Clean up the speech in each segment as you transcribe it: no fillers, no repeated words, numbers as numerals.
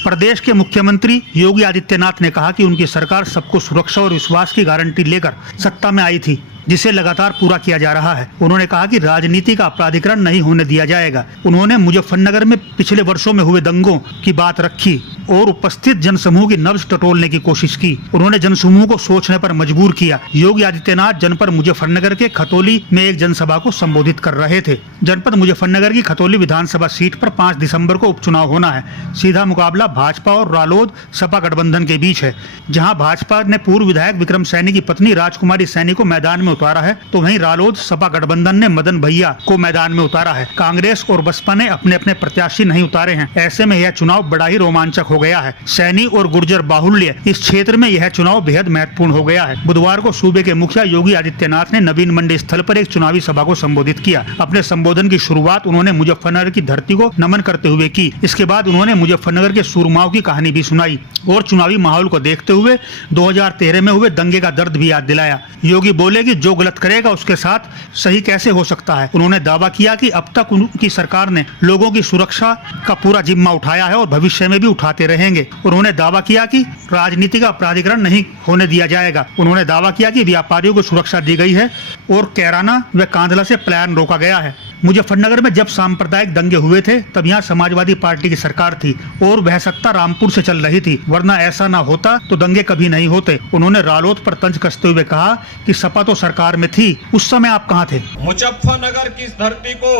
प्रदेश के मुख्यमंत्री योगी आदित्यनाथ ने कहा कि उनकी सरकार सबको सुरक्षा और विश्वास की गारंटी लेकर सत्ता में आई थी, जिसे लगातार पूरा किया जा रहा है। उन्होंने कहा कि राजनीति का अपराधीकरण नहीं होने दिया जाएगा। उन्होंने मुजफ्फरनगर में पिछले वर्षों में हुए दंगों की बात रखी और उपस्थित जनसमूह की नब्ज टटोलने की कोशिश की। उन्होंने जनसमूह को सोचने पर मजबूर किया। योगी आदित्यनाथ जनपद मुजफ्फरनगर के खतौली में एक जनसभा को संबोधित कर रहे थे। जनपद मुजफ्फरनगर की खतौली विधानसभा सीट पर 5 दिसंबर को उपचुनाव होना है। सीधा मुकाबला भाजपा और रालोद सपा गठबंधन के बीच है। जहां भाजपा ने पूर्व विधायक विक्रम सैनी की पत्नी राजकुमारी सैनी को मैदान में उतारा है, तो वहीं रालोद सपा गठबंधन ने मदन भैया को मैदान में उतारा है। कांग्रेस और बसपा ने अपने अपने प्रत्याशी नहीं उतारे हैं। ऐसे में यह चुनाव बड़ा ही रोमांचक हो गया है। सैनी और गुर्जर बाहुल्य इस क्षेत्र में यह चुनाव बेहद महत्वपूर्ण हो गया है। बुधवार को सूबे के मुखिया योगी आदित्यनाथ ने नवीन मंडी स्थल पर एक चुनावी सभा को संबोधित किया। अपने संबोधन की शुरुआत उन्होंने मुजफ्फरनगर की धरती को नमन करते हुए की। इसके बाद उन्होंने मुजफ्फरनगर के सूरमाओं की कहानी भी सुनाई और चुनावी माहौल को देखते हुए 2013 में हुए दंगे का दर्द भी याद दिलाया। योगी बोले कि जो गलत करेगा उसके साथ सही कैसे हो सकता है। उन्होंने दावा किया कि अब तक उनकी सरकार ने लोगों की सुरक्षा का पूरा जिम्मा उठाया है और भविष्य में भी उठाते रहेंगे। उन्होंने दावा किया कि राजनीति का अपराधीकरण नहीं होने दिया जाएगा। उन्होंने दावा किया कि व्यापारियों को सुरक्षा दी गई है और कैराना व कांधला से पलायन रोका गया है। मुजफ्फरनगर में जब सांप्रदायिक दंगे हुए थे तब यहाँ समाजवादी पार्टी की सरकार थी और वह सत्ता रामपुर से चल रही थी, वरना ऐसा ना होता तो दंगे कभी नहीं होते। उन्होंने रालोद पर तंज कसते हुए कहा कि सपा तो सरकार में थी, उस समय आप कहाँ थे। मुजफ्फरनगर की धरती को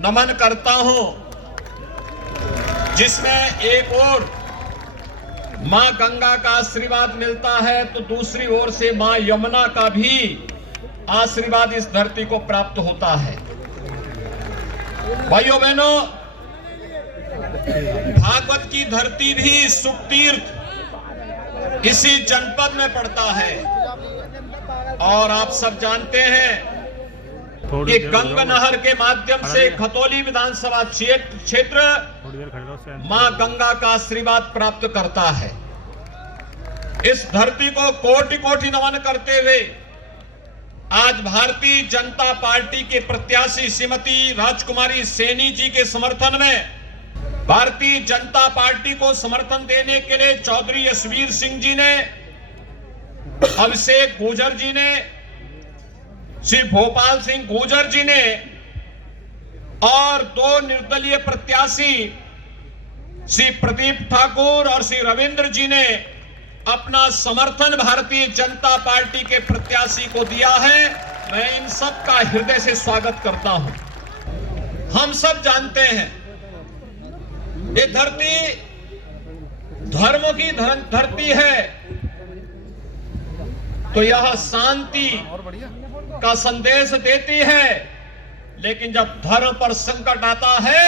नमन करता हूँ, जिसमें एक ओर माँ गंगा का आशीर्वाद मिलता है तो दूसरी ओर से माँ यमुना का भी आशीर्वाद इस धरती को प्राप्त होता है। भाइयों बहनों, भागवत की धरती भी सुख तीर्थ इसी जनपद में पड़ता है और आप सब जानते हैं कि गंगा नहर के माध्यम से खतौली विधानसभा क्षेत्र मां गंगा का आशीर्वाद प्राप्त करता है। इस धरती को कोटि कोटि नमन करते हुए आज भारतीय जनता पार्टी के प्रत्याशी श्रीमती राजकुमारी सैनी जी के समर्थन में भारतीय जनता पार्टी को समर्थन देने के लिए चौधरी यशवीर सिंह जी ने, अभिषेक गुर्जर जी ने, श्री भोपाल सिंह गुर्जर जी ने और 2 निर्दलीय प्रत्याशी श्री प्रदीप ठाकुर और श्री रविंद्र जी ने अपना समर्थन भारतीय जनता पार्टी के प्रत्याशी को दिया है। मैं इन सब का हृदय से स्वागत करता हूं। हम सब जानते हैं ये धरती धर्मों की धरती है, तो यह शांति का संदेश देती है, लेकिन जब धर्म पर संकट आता है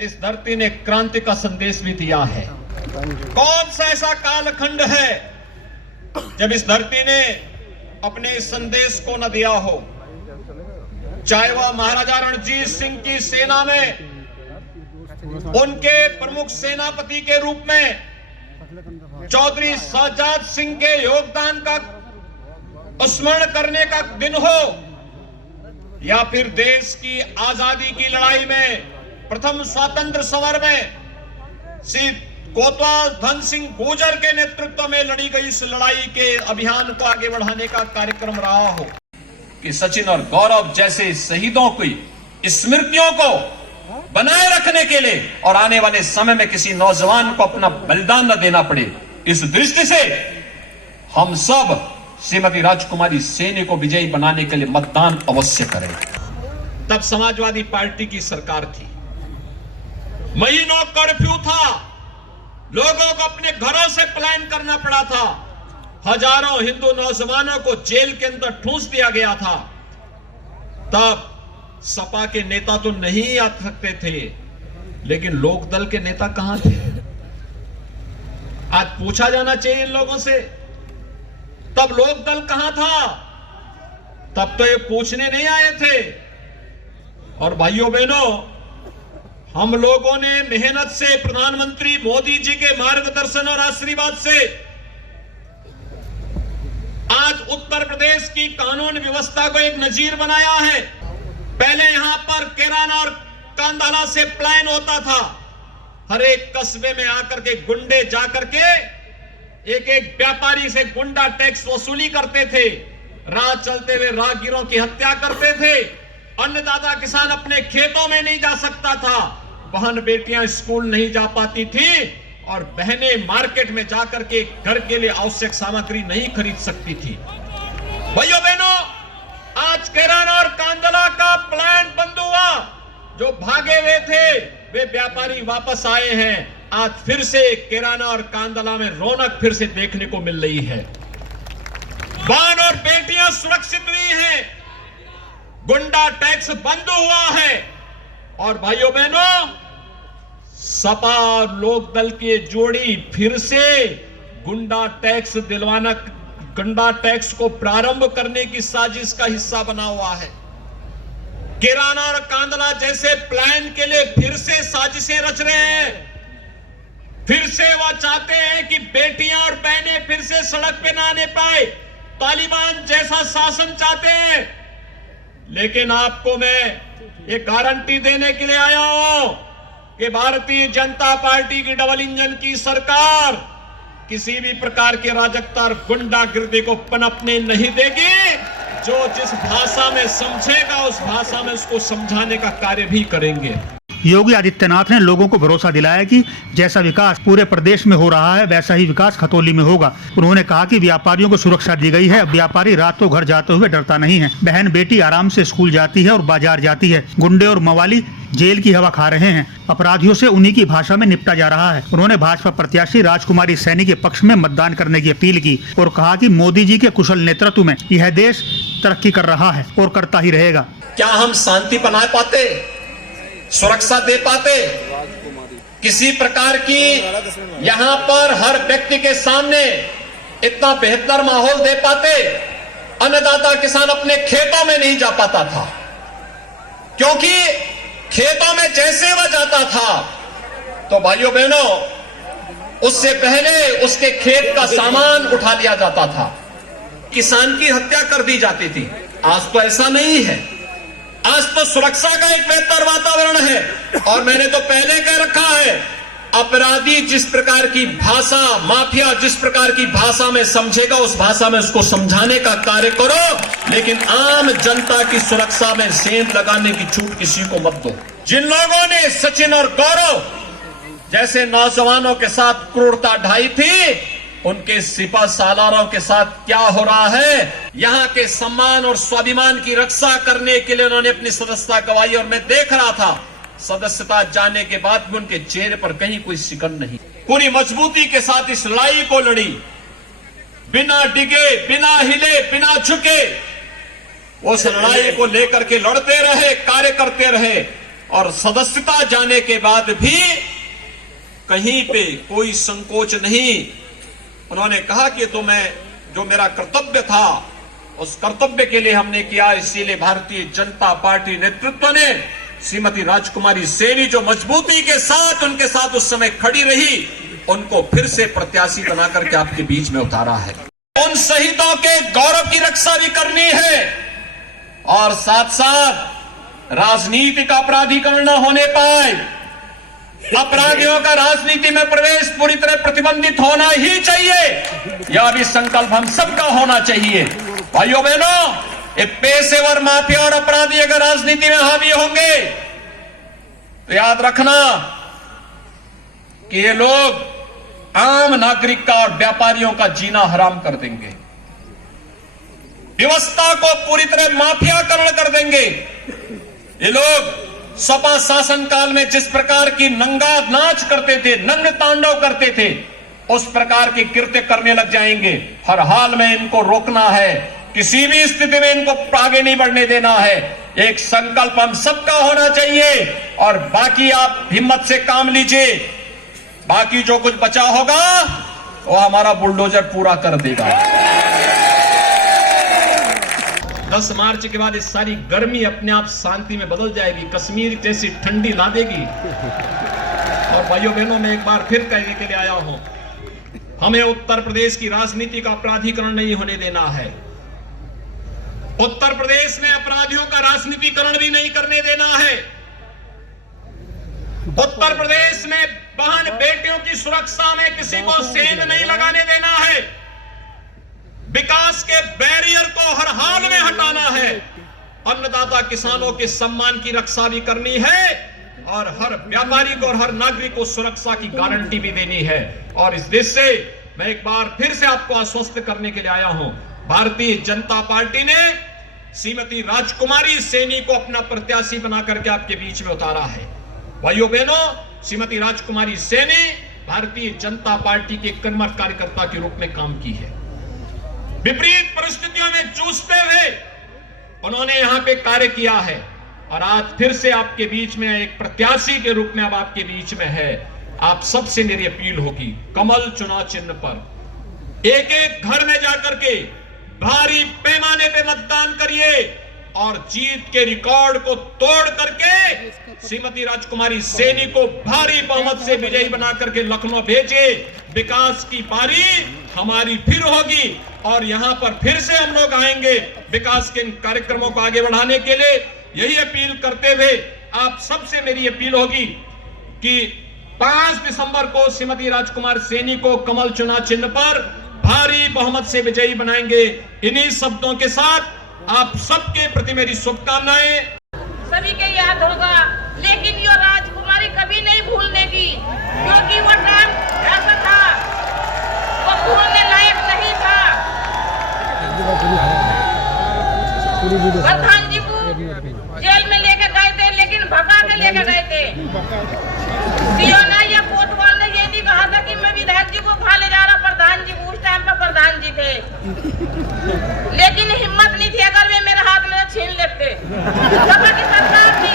इस धरती ने क्रांति का संदेश भी दिया है। कौन सा ऐसा कालखंड है जब इस धरती ने अपने संदेश को न दिया हो, चाहे वह महाराजा रणजीत सिंह की सेना में उनके प्रमुख सेनापति के रूप में चौधरी शहजाद सिंह के योगदान का स्मरण करने का दिन हो, या फिर देश की आजादी की लड़ाई में प्रथम स्वतंत्र समर में श्री कोतवाल धन सिंह गुर्जर के नेतृत्व में लड़ी गई इस लड़ाई के अभियान को आगे बढ़ाने का कार्यक्रम रहा हो, कि सचिन और गौरव जैसे शहीदों की स्मृतियों को बनाए रखने के लिए और आने वाले समय में किसी नौजवान को अपना बलिदान न देना पड़े, इस दृष्टि से हम सब श्रीमती राजकुमारी सैनी को विजयी बनाने के लिए मतदान अवश्य करें। तब समाजवादी पार्टी की सरकार थी, महीनों कर्फ्यू था, लोगों को अपने घरों से पलायन करना पड़ा था, हजारों हिंदू नौजवानों को जेल के अंदर ठूंस दिया गया था। तब सपा के नेता तो नहीं आ सकते थे, लेकिन लोकदल के नेता कहां थे? आज पूछा जाना चाहिए इन लोगों से, तब लोकदल कहां था? तब तो ये पूछने नहीं आए थे। और भाइयों बहनों, हम लोगों ने मेहनत से प्रधानमंत्री मोदी जी के मार्गदर्शन और आशीर्वाद से आज उत्तर प्रदेश की कानून व्यवस्था को एक नजीर बनाया है। पहले यहां पर कैराना और कांधाला से पलायन होता था, हर एक कस्बे में आकर के गुंडे जाकर के एक एक व्यापारी से गुंडा टैक्स वसूली करते थे, राह चलते हुए राहगीरों की हत्या करते थे। अन्नदाता किसान अपने खेतों में नहीं जा सकता था, बहन बेटियां स्कूल नहीं जा पाती थी और बहनें मार्केट में जाकर के घर के लिए आवश्यक सामग्री नहीं खरीद सकती थी। भाइयों बहनों, आज केराना और कांदला का प्लांट बंद हुआ। जो भागे हुए थे वे व्यापारी वापस आए हैं। आज फिर से केराना और कांदला में रौनक फिर से देखने को मिल रही है। बहन और बेटियां सुरक्षित हुई हैं, गुंडा टैक्स बंद हुआ है। और भाइयों बहनों, सपा और लोकदल की जोड़ी फिर से गुंडा टैक्स को प्रारंभ करने की साजिश का हिस्सा बना हुआ है। केराना और कांदला जैसे प्लान के लिए फिर से साजिशें रच रहे हैं। फिर से वह चाहते हैं कि बेटियां और बहनें फिर से सड़क पे ना आने पाए। तालिबान जैसा शासन चाहते हैं। लेकिन आपको मैं ये गारंटी देने के लिए आया हूं कि भारतीय जनता पार्टी की डबल इंजन की सरकार किसी भी प्रकार के अराजकता और गुंडागिर्दी को पनपने नहीं देगी। जो जिस भाषा में समझेगा उस भाषा में उसको समझाने का कार्य भी करेंगे। योगी आदित्यनाथ ने लोगों को भरोसा दिलाया कि जैसा विकास पूरे प्रदेश में हो रहा है वैसा ही विकास खतौली में होगा। उन्होंने कहा कि व्यापारियों को सुरक्षा दी गई है। अब व्यापारी रात को घर जाते हुए डरता नहीं है। बहन बेटी आराम से स्कूल जाती है और बाजार जाती है। गुंडे और मवाली जेल की हवा खा रहे हैं। अपराधियों से उन्हीं की भाषा में निपटा जा रहा है। उन्होंने भाजपा प्रत्याशी राजकुमारी सैनी के पक्ष में मतदान करने की अपील की और कहा कि मोदी जी के कुशल नेतृत्व में यह देश तरक्की कर रहा है और करता ही रहेगा। क्या हम शांति बना पाते, सुरक्षा दे पाते, किसी प्रकार की यहां पर हर व्यक्ति के सामने इतना बेहतर माहौल दे पाते? अन्नदाता किसान अपने खेतों में नहीं जा पाता था, क्योंकि खेतों में जैसे वह जाता था तो भाइयों बहनों उससे पहले उसके खेत का सामान उठा लिया जाता था, किसान की हत्या कर दी जाती थी। आज तो ऐसा नहीं है। आज तो सुरक्षा का एक बेहतर वातावरण है। और मैंने तो पहले कह रखा है, अपराधी जिस प्रकार की भाषा, माफिया जिस प्रकार की भाषा में समझेगा उस भाषा में उसको समझाने का कार्य करो, लेकिन आम जनता की सुरक्षा में सेंध लगाने की छूट किसी को मत दो। जिन लोगों ने सचिन और गौरव जैसे नौजवानों के साथ क्रूरता ढाई थी, उनके सिपा सालारों के साथ क्या हो रहा है? यहां के सम्मान और स्वाभिमान की रक्षा करने के लिए उन्होंने अपनी सदस्यता गंवाई। और मैं देख रहा था सदस्यता जाने के बाद भी उनके चेहरे पर कहीं कोई शिकन नहीं। पूरी मजबूती के साथ इस लड़ाई को लड़ी, बिना डिगे, बिना हिले, बिना झुके उस लड़ाई को लेकर के लड़ते रहे, कार्य करते रहे। और सदस्यता जाने के बाद भी कहीं पे कोई संकोच नहीं। उन्होंने कहा कि तो मैं जो मेरा कर्तव्य था उस कर्तव्य के लिए हमने किया। इसीलिए भारतीय जनता पार्टी नेतृत्व ने श्रीमती राजकुमारी सैनी जो मजबूती के साथ उनके साथ उस समय खड़ी रही, उनको फिर से प्रत्याशी बना करके आपके बीच में उतारा है। उन शहीदों के गौरव की रक्षा भी करनी है और साथ साथ राजनीति का अपराधीकरण न होने पाए। अपराधियों का राजनीति में प्रवेश पूरी तरह प्रतिबंधित होना ही चाहिए। यह भी संकल्प हम सबका होना चाहिए। भाइयों बहनों, ये पेशेवर माफिया और अपराधी अगर राजनीति में हावी होंगे तो याद रखना कि ये लोग आम नागरिक का और व्यापारियों का जीना हराम कर देंगे, व्यवस्था को पूरी तरह माफियाकरण कर देंगे। ये लोग सपा शासन काल में जिस प्रकार की नंगा नाच करते थे, नग्न तांडव करते थे, उस प्रकार के कृत्य करने लग जाएंगे। हर हाल में इनको रोकना है, किसी भी स्थिति में इनको आगे नहीं बढ़ने देना है। एक संकल्प हम सबका होना चाहिए और बाकी आप हिम्मत से काम लीजिए। बाकी जो कुछ बचा होगा वो हमारा बुलडोजर पूरा कर देगा। 10 मार्च के बाद इस सारी गर्मी अपने आप शांति में बदल जाएगी, कश्मीर जैसी ठंडी ला देगी। और भाइयों बहनों, मैं एक बार फिर कहने के लिए आया हूं, हमें उत्तर प्रदेश की राजनीति का अपराधीकरण नहीं होने देना है। उत्तर प्रदेश में अपराधियों का राजनीतिकरण भी नहीं करने देना है। उत्तर प्रदेश में बहन बेटियों की सुरक्षा में किसी को सेंध नहीं लगाने देना है। विकास के बैरियर को हर हाल में हटाना है। अन्नदाता किसानों के सम्मान की रक्षा भी करनी है और हर व्यापारी को और हर नागरिक को सुरक्षा की गारंटी भी देनी है। और इस देश से मैं एक बार फिर से आपको आश्वस्त करने के लिए आया हूं। भारतीय जनता पार्टी ने श्रीमती राजकुमारी सैनी को अपना प्रत्याशी बना करके आपके बीच में उतारा है। भाइयों बहनों, श्रीमती राजकुमारी सैनी भारतीय जनता पार्टी के कर्मठ कार्यकर्ता के रूप में काम की है। विपरीत परिस्थितियों में जूझते हुए उन्होंने यहां पे कार्य किया है और आज फिर से आपके बीच में एक प्रत्याशी के रूप में अब आपके बीच में है। आप सबसे मेरी अपील होगी, कमल चुनाव चिन्ह पर एक एक घर में जाकर के भारी पैमाने पे मतदान करिए और जीत के रिकॉर्ड को तोड़ करके श्रीमती राजकुमारी सैनी को भारी बहुमत से विजयी बना करके लखनऊ भेजे। विकास की पारी हमारी फिर होगी और यहां पर फिर से हम लोग आएंगे विकास के इन कार्यक्रमों को आगे बढ़ाने के लिए। यही अपील करते हुए आप सबसे मेरी अपील होगी कि 5 दिसंबर को श्रीमती राजकुमार सैनी को कमल चुनाव चिन्ह पर भारी बहुमत से विजयी बनाएंगे। इन्हीं शब्दों के साथ आप सबके प्रति मेरी शुभकामनाएं। सभी के याद होगा, लेकिन ये राजकुमारी कभी नहीं भूलने की, क्योंकि वो टाइम ऐसा था, वो भूलने लायक नहीं था। प्रधान जी को जेल में लेके गए थे, लेकिन भगा के लेके गए थे। सियोना या कोतवाल ने ये नहीं कहा था कि मैं विधायक जी को खा ले जा रहा। प्रधान जी उस टाइम पर प्रधान जी थे, लेकिन हिम्मत नहीं थी, अगर वे मेरे हाथ में छीन लेते। सभा की सरकार थी।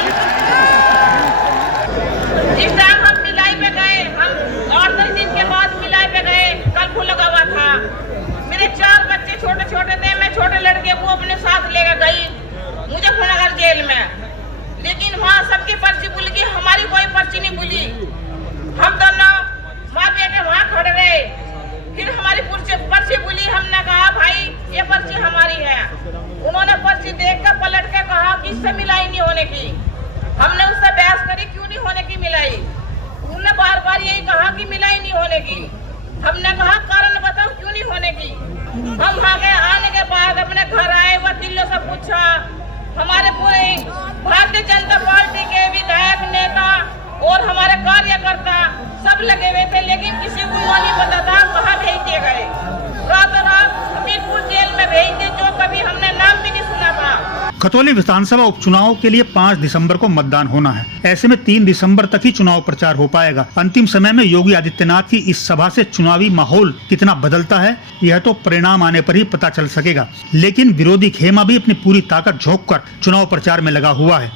जिस टाइम हम मिलाई पे गए, हम 8-10 दिन के बाद मिलाई पे गए, कर्फ्यू लगा हुआ था। मेरे 4 बच्चे छोटे छोटे थे, मैं छोटे लड़के को अपने साथ लेकर गई मुजफ्फरनगर जेल में। लेकिन वहाँ सबकी पर्ची भूल गई, हमारी कोई पर्ची नहीं भूली। हम दोनों माँ बेटे वहाँ खड़े रहे, फिर हमारी पर्ची भूली। हमने कहा भाई ये पर्ची हमारी है। उन्होंने पर्ची देखकर पलट के कहा कि इससे मिलाई नहीं होने की। हमने उससे बहस करी, क्यों नहीं होने की मिलाई। उन्होंने बार बार यही कहा कि मिलाई नहीं होने की। हमने कहा कारण बताओ क्यों नहीं होने की। हम आगे आने के बाद अपने घर आए, वकीलों से पूछा। हमारे पूरे भारतीय जनता पार्टी के विधायक, नेता और हमारे कार्यकर्ता सब लगे हुए थे, लेकिन किसी को नहीं पता था कहाँ भेज दिए गए। रातों रात हमीरपुर जेल में भेज दिए, जो कभी हमने नाम भी नहीं सुना था। खतौली विधानसभा उपचुनाव के लिए 5 दिसंबर को मतदान होना है। ऐसे में 3 दिसंबर तक ही चुनाव प्रचार हो पाएगा। अंतिम समय में योगी आदित्यनाथ की इस सभा से चुनावी माहौल कितना बदलता है, यह तो परिणाम आने पर ही पता चल सकेगा। लेकिन विरोधी खेमा भी अपनी पूरी ताकत झोंक कर चुनाव प्रचार में लगा हुआ है।